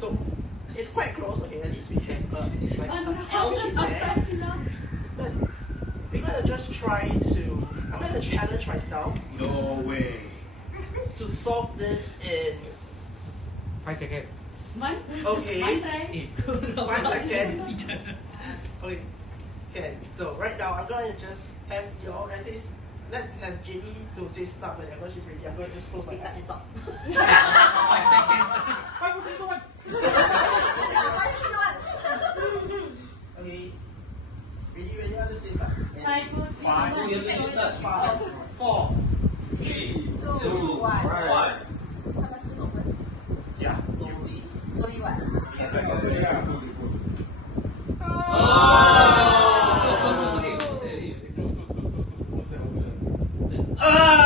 So it's quite close. Okay, at least we have like an L shape there. But we're gonna just try to. I'm gonna challenge myself. No way. To solve this in 5 seconds. Okay. 5 seconds. Okay. Okay. So right now I'm gonna just have your let's have Jenny to say stop whenever she's ready. I'm gonna just close my eyes. Stop. 5 seconds. Okay. Ready? I'll just say stop. 5. 4, 3, 2, 1. Someone's supposed to open. Yeah. Slowly what? Ah!